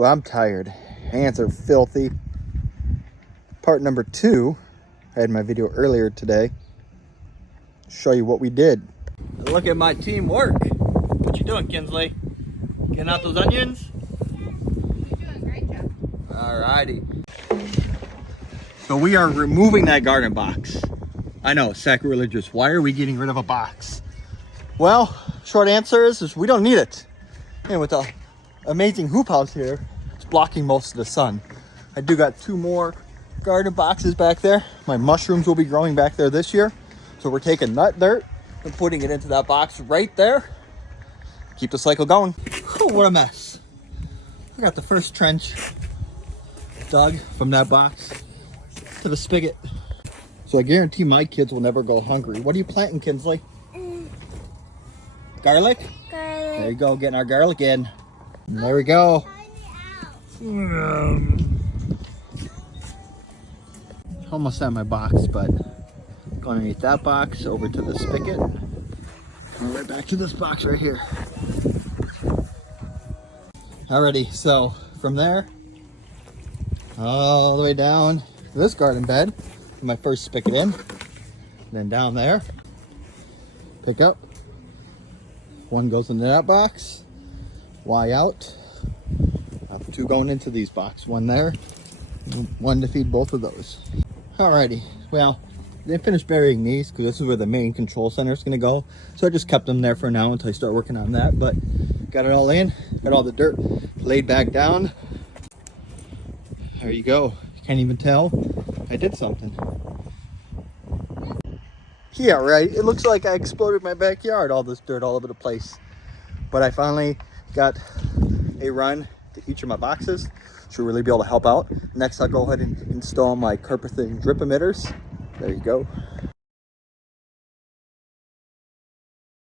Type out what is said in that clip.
Well, I'm tired. Hands are filthy. Part number 2, I had my video earlier today. Show you what we did. Look at my teamwork. What you doing, Kinsley? Getting out those onions? You're doing a great job. Alrighty. So we are removing that garden box. I know, sacrilegious. Why are we getting rid of a box? Well, short answer is we don't need it. And with the amazing hoop house here, it's blocking most of the sun. I do got 2 more garden boxes back there. My mushrooms will be growing back there this year. So we're taking nut dirt and putting it into that box right there. Keep the cycle going. Oh, what a mess. I got the first trench dug from that box to the spigot. So I guarantee my kids will never go hungry. What are you planting, Kinsley? Garlic? Garlic. There you go, getting our garlic in. And there we go. Almost at my box, but going underneath that box over to the spigot. And right back to this box right here. Alrighty, so from there, all the way down to this garden bed, my first spigot in, then down there, pick up, 1 goes into that box, Y out, 2 going into these boxes, 1 there, 1 to feed both of those. Alrighty, well, they finished burying these because this is where the main control center is going to go, so I just kept them there for now until I start working on that, but got it all in, got all the dirt laid back down. There you go. You can't even tell I did something. Yeah, right. It looks like I exploded my backyard, all this dirt all over the place. But I finally got a run to each of my boxes. Should really be able to help out. Next, I'll go ahead and install my carpet thin drip emitters. There you go.